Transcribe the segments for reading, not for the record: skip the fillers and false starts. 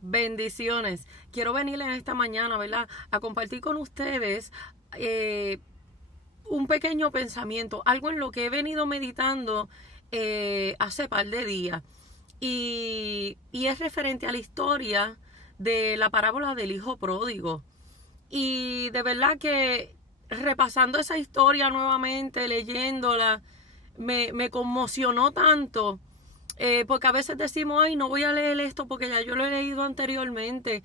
Bendiciones. Quiero venir en esta mañana, ¿verdad?, a compartir con ustedes un pequeño pensamiento, algo en lo que he venido meditando hace par de días. Y es referente a la historia de la parábola del hijo pródigo. Y de verdad que repasando esa historia nuevamente, leyéndola, me conmocionó tanto. Porque a veces decimos, ay, no voy a leer esto porque ya yo lo he leído anteriormente.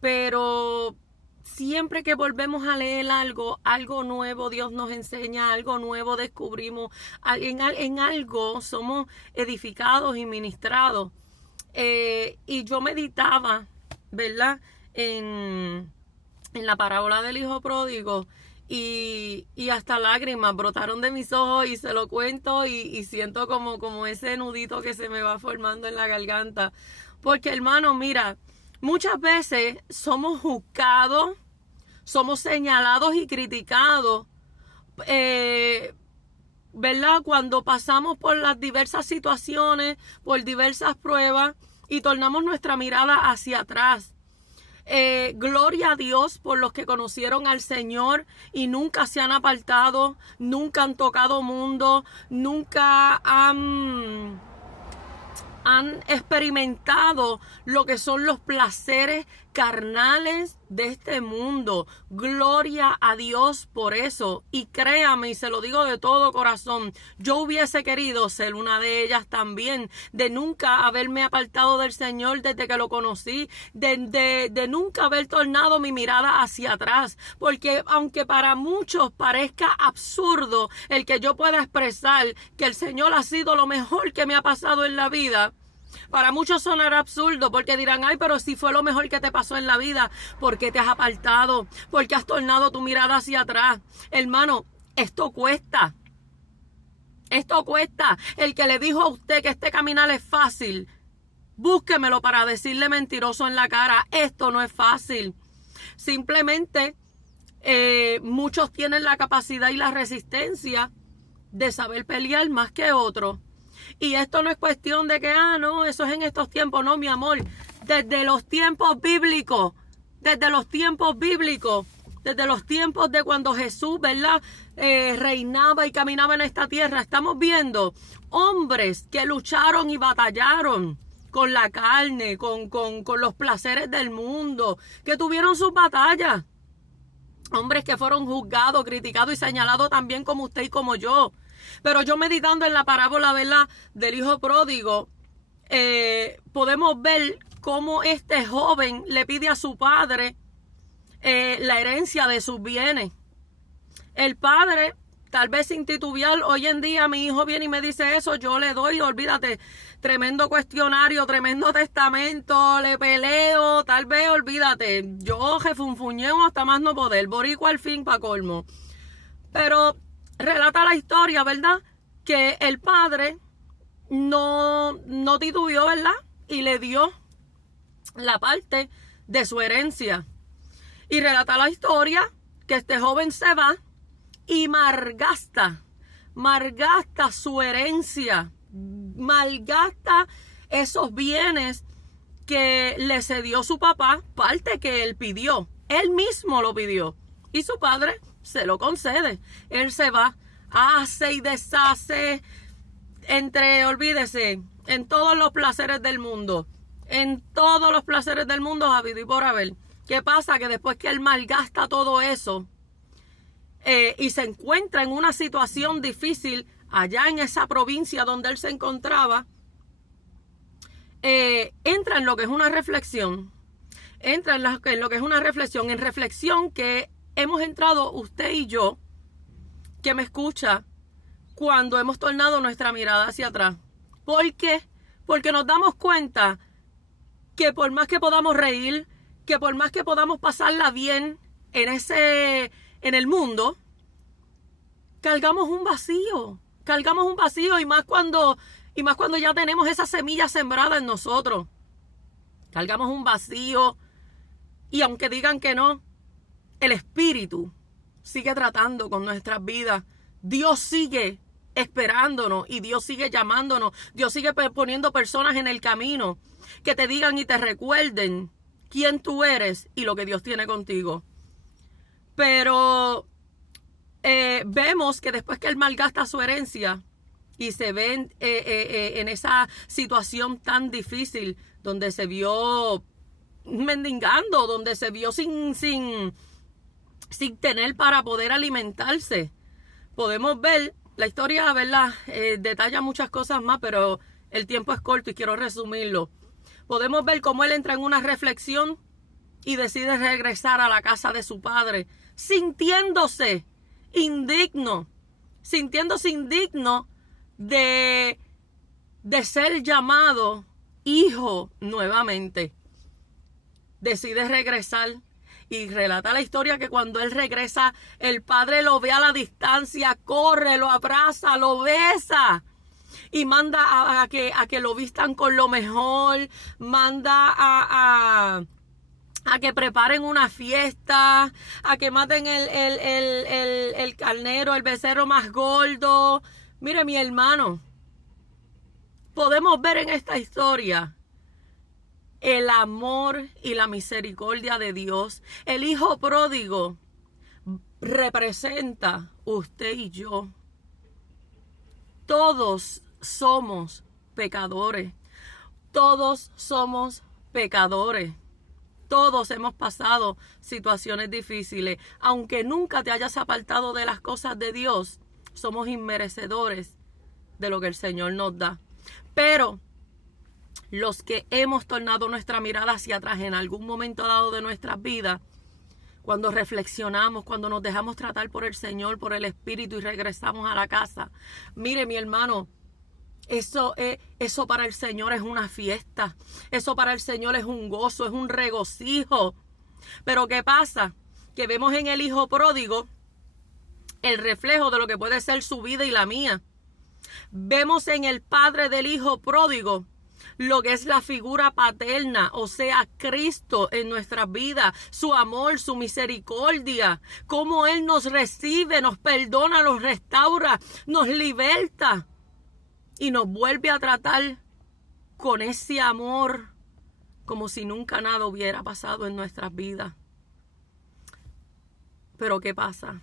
Pero siempre que volvemos a leer algo nuevo, Dios nos enseña, algo nuevo descubrimos, en algo somos edificados y ministrados. Y yo meditaba, ¿verdad?, en la parábola del hijo pródigo. Y hasta lágrimas brotaron de mis ojos y se lo cuento y siento como ese nudito que se me va formando en la garganta. Porque, hermano, mira, muchas veces somos juzgados, somos señalados y criticados, ¿verdad?, cuando pasamos por las diversas situaciones, por diversas pruebas y tornamos nuestra mirada hacia atrás. Gloria a Dios por los que conocieron al Señor y nunca se han apartado, nunca han tocado mundo, nunca han experimentado lo que son los placeres carnales de este mundo. Gloria a Dios por eso. Y créame, y se lo digo de todo corazón, yo hubiese querido ser una de ellas también, de nunca haberme apartado del Señor desde que lo conocí, de nunca haber tornado mi mirada hacia atrás, porque aunque para muchos parezca absurdo el que yo pueda expresar que el Señor ha sido lo mejor que me ha pasado en la vida, para muchos sonará absurdo porque dirán, ay, pero si fue lo mejor que te pasó en la vida, ¿por qué te has apartado? ¿Por qué has tornado tu mirada hacia atrás? Hermano, esto cuesta. Esto cuesta. El que le dijo a usted que este caminar es fácil, búsquemelo para decirle mentiroso en la cara. Esto no es fácil. Simplemente muchos tienen la capacidad y la resistencia de saber pelear más que otros. Y esto no es cuestión de que, no, eso es en estos tiempos. No, mi amor, desde los tiempos bíblicos, desde los tiempos de cuando Jesús, ¿verdad?, reinaba y caminaba en esta tierra, estamos viendo hombres que lucharon y batallaron con la carne, con los placeres del mundo, que tuvieron sus batallas. Hombres que fueron juzgados, criticados y señalados también como usted y como yo. Pero yo meditando en la parábola, ¿verdad?, del hijo pródigo, podemos ver cómo este joven le pide a su padre la herencia de sus bienes. El padre, tal vez sin titubear, hoy en día mi hijo viene y me dice eso, yo le doy, olvídate, tremendo cuestionario, tremendo testamento, le peleo, tal vez, olvídate, yo refunfuñeo hasta más no poder, boricua al fin pa' colmo. Pero relata la historia, ¿verdad?, que el padre no titubeó, ¿verdad?, y le dio la parte de su herencia. Y relata la historia que este joven se va y malgasta su herencia, malgasta esos bienes que le cedió su papá, parte que él pidió, él mismo lo pidió, y su padre se lo concede. Él se va, hace y deshace, olvídese, en todos los placeres del mundo, habido y por haber. ¿Qué pasa? Que después que él malgasta todo eso y se encuentra en una situación difícil allá en esa provincia donde él se encontraba, entra en lo que es una reflexión, en reflexión que hemos entrado usted y yo, que me escucha, cuando hemos tornado nuestra mirada hacia atrás. ¿Por qué? Porque nos damos cuenta que por más que podamos reír, que por más que podamos pasarla bien en el mundo, cargamos un vacío y más cuando ya tenemos esa semilla sembrada en nosotros. Cargamos un vacío y aunque digan que no, el Espíritu sigue tratando con nuestras vidas. Dios sigue esperándonos y Dios sigue llamándonos. Dios sigue poniendo personas en el camino que te digan y te recuerden quién tú eres y lo que Dios tiene contigo. Pero vemos que después que él malgasta su herencia y se ve en esa situación tan difícil donde se vio mendigando, donde se vio sin tener para poder alimentarse. Podemos ver la historia, ¿verdad? Detalla muchas cosas más, pero el tiempo es corto y quiero resumirlo. Podemos ver cómo él entra en una reflexión y decide regresar a la casa de su padre, sintiéndose indigno de ser llamado hijo nuevamente. Decide regresar y relata la historia que cuando él regresa, el padre lo ve a la distancia, corre, lo abraza, lo besa y manda a que lo vistan con lo mejor, manda a que preparen una fiesta, a que maten el carnero, el becerro más gordo. Mire, mi hermano, podemos ver en esta historia el amor y la misericordia de Dios. El hijo pródigo representa usted y yo. Todos somos pecadores. Todos somos pecadores. Todos hemos pasado situaciones difíciles. Aunque nunca te hayas apartado de las cosas de Dios, somos inmerecedores de lo que el Señor nos da. Pero los que hemos tornado nuestra mirada hacia atrás en algún momento dado de nuestras vidas, cuando reflexionamos, cuando nos dejamos tratar por el Señor, por el Espíritu y regresamos a la casa, mire, mi hermano, eso para el Señor es una fiesta. Eso para el Señor es un gozo, es un regocijo. Pero ¿qué pasa? Que vemos en el hijo pródigo el reflejo de lo que puede ser su vida y la mía. Vemos en el padre del hijo pródigo lo que es la figura paterna, o sea, Cristo en nuestras vidas, su amor, su misericordia, cómo Él nos recibe, nos perdona, nos restaura, nos liberta y nos vuelve a tratar con ese amor como si nunca nada hubiera pasado en nuestras vidas. Pero ¿qué pasa?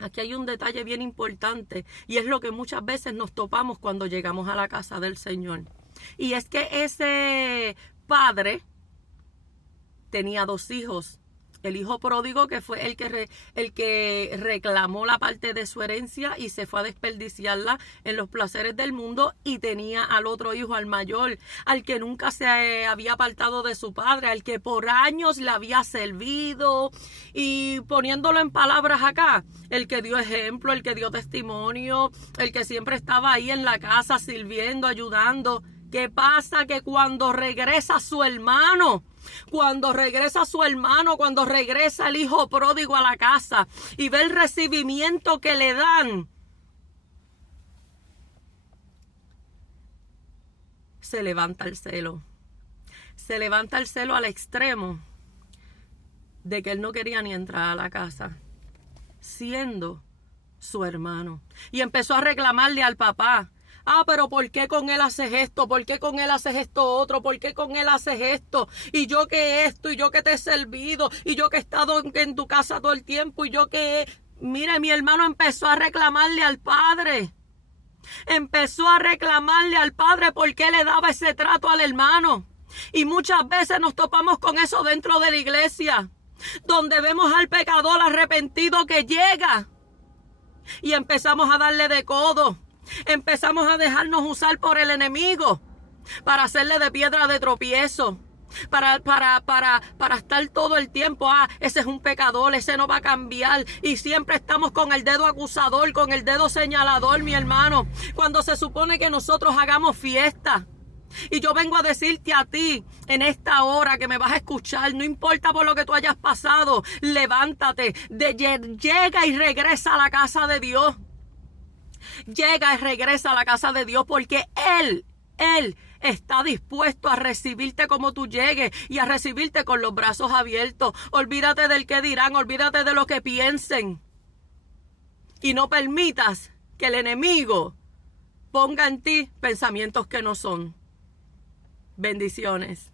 Aquí hay un detalle bien importante y es lo que muchas veces nos topamos cuando llegamos a la casa del Señor. Y es que ese padre tenía 2 hijos. El hijo pródigo, que fue el que reclamó la parte de su herencia y se fue a desperdiciarla en los placeres del mundo, y tenía al otro hijo, al mayor, al que nunca se había apartado de su padre, al que por años le había servido, y poniéndolo en palabras acá, el que dio ejemplo, el que dio testimonio, el que siempre estaba ahí en la casa sirviendo, ayudando. ¿Qué pasa? Que cuando regresa su hermano, cuando regresa el hijo pródigo a la casa y ve el recibimiento que le dan, se levanta el celo. Se levanta el celo al extremo de que él no quería ni entrar a la casa, siendo su hermano. Y empezó a reclamarle al papá. Pero ¿por qué con él haces esto? ¿Por qué con él haces esto otro? ¿Por qué con él haces esto? Y yo que esto, y yo que te he servido, y yo que he estado en tu casa todo el tiempo, y yo que... Mire, mi hermano empezó a reclamarle al padre. Empezó a reclamarle al padre por qué le daba ese trato al hermano. Y muchas veces nos topamos con eso dentro de la iglesia, donde vemos al pecador arrepentido que llega y empezamos a darle de codo. Empezamos a dejarnos usar por el enemigo para hacerle de piedra de tropiezo, para estar todo el tiempo, ese es un pecador, ese no va a cambiar, y siempre estamos con el dedo acusador, con el dedo señalador, mi hermano, cuando se supone que nosotros hagamos fiesta. Y yo vengo a decirte a ti en esta hora que me vas a escuchar, no importa por lo que tú hayas pasado, levántate, llega y regresa a la casa de Dios. Llega y regresa a la casa de Dios, porque Él está dispuesto a recibirte como tú llegues y a recibirte con los brazos abiertos. Olvídate del que dirán, olvídate de lo que piensen. Y no permitas que el enemigo ponga en ti pensamientos que no son. Bendiciones.